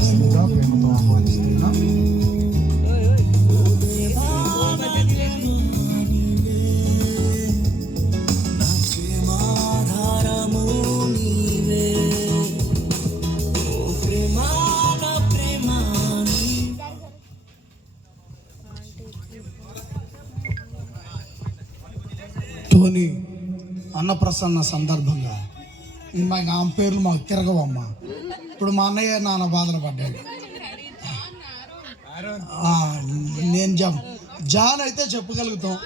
ఆహ్వానిస్తుందిగా ప్రేమతో ఆహ్వానిస్తున్నా. టోనీ అన్నప్రసన్న సందర్భంగా మాకు ఆమె పేర్లు మాకు తిరగవమ్మా. ఇప్పుడు మా అన్నయ్య నాన్న బాధలు పడ్డాడు. నేను జాన్ అయితే చెప్పగలుగుతాం.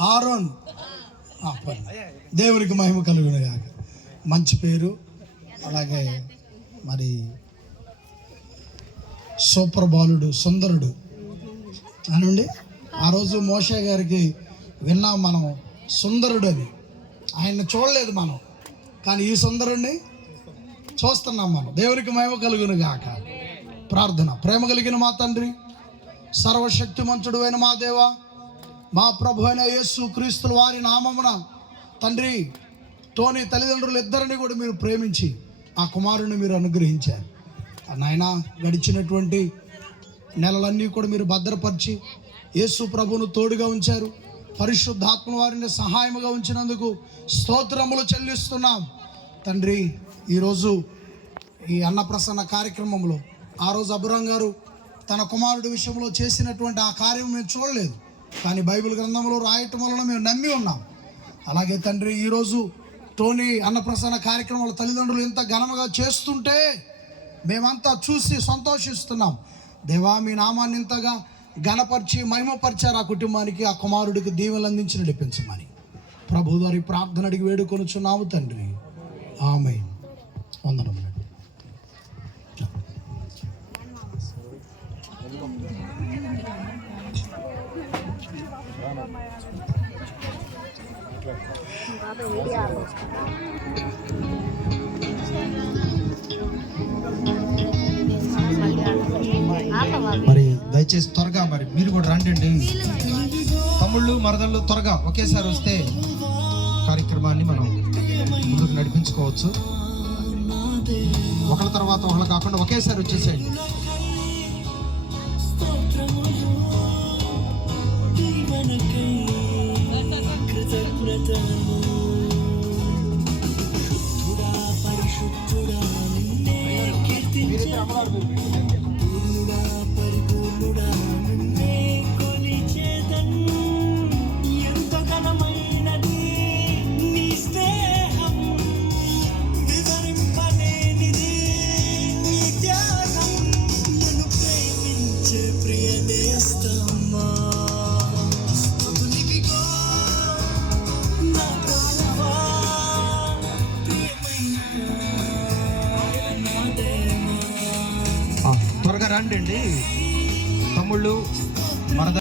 హారోన్ దేవునికి మహిమ కలుగునుగా. మంచి పేరు. అలాగే మరి సూపర్ బాలుడు సుందరుడు అనండి. ఆ రోజు మోషే గారికి విన్నాం మనం సుందరుడు అని. ఆయన్ని చూడలేదు మనం, కానీ ఈ సుందరుడిని చూస్తున్నాం మనం. దేవునికి మహిమ కలుగును గాక. ప్రార్థన. ప్రేమ కలిగిన మా తండ్రి, సర్వశక్తిమంతుడు అయిన మా దేవ, మా ప్రభు అయిన యేసు క్రీస్తుల వారి నామమున తండ్రి, టోనీ తల్లిదండ్రులు ఇద్దరిని కూడా మీరు ప్రేమించి ఆ కుమారుని మీరు అనుగ్రహించారు. నాయన గడిచినటువంటి నెలలన్నీ కూడా మీరు భద్రపరిచి యేసు ప్రభువును తోడుగా ఉంచారు. పరిశుద్ధాత్మ వారిని సహాయముగా ఉంచినందుకు స్తోత్రములు చెల్లిస్తున్నాం తండ్రి. ఈరోజు ఈ అన్నప్రసన్న కార్యక్రమంలో ఆ రోజు అబ్రహాం గారు తన కుమారుడి విషయంలో చేసినటువంటి ఆ కార్యం మేము చూడలేదు, కానీ బైబిల్ గ్రంథంలో రాయటం వలన మేము నమ్మి ఉన్నాం. అలాగే తండ్రి, ఈరోజు టోనీ అన్నప్రసన్న కార్యక్రమాలు తల్లిదండ్రులు ఎంత ఘనంగా చేస్తుంటే మేమంతా చూసి సంతోషిస్తున్నాం. దేవా, మీ నామాన్ని ఇంతగా ఘనపరిచి మహిమపరిచారు. ఆ కుటుంబానికి, ఆ కుమారుడికి దీవెనలు అందించి నడిపించమని ప్రభు వారి ప్రార్థన అడిగి వేడుకొనుచున్నాము తండ్రి. ఆమేన్. వందనములు. మరి దయచేసి త్వరగా మరి మీరు కూడా రండి. తమ్ముళ్ళు మరదళ్ళు త్వరగా ఒకేసారి వస్తే కార్యక్రమాన్ని మనం ముందుకు నడిపించుకోవచ్చు. ఒకళ్ళ తర్వాత ఒకళ్ళు కాకుండా ఒకేసారి వచ్చేసేయండి. త్వరగా రండి తమ్ముళ్ళు మరద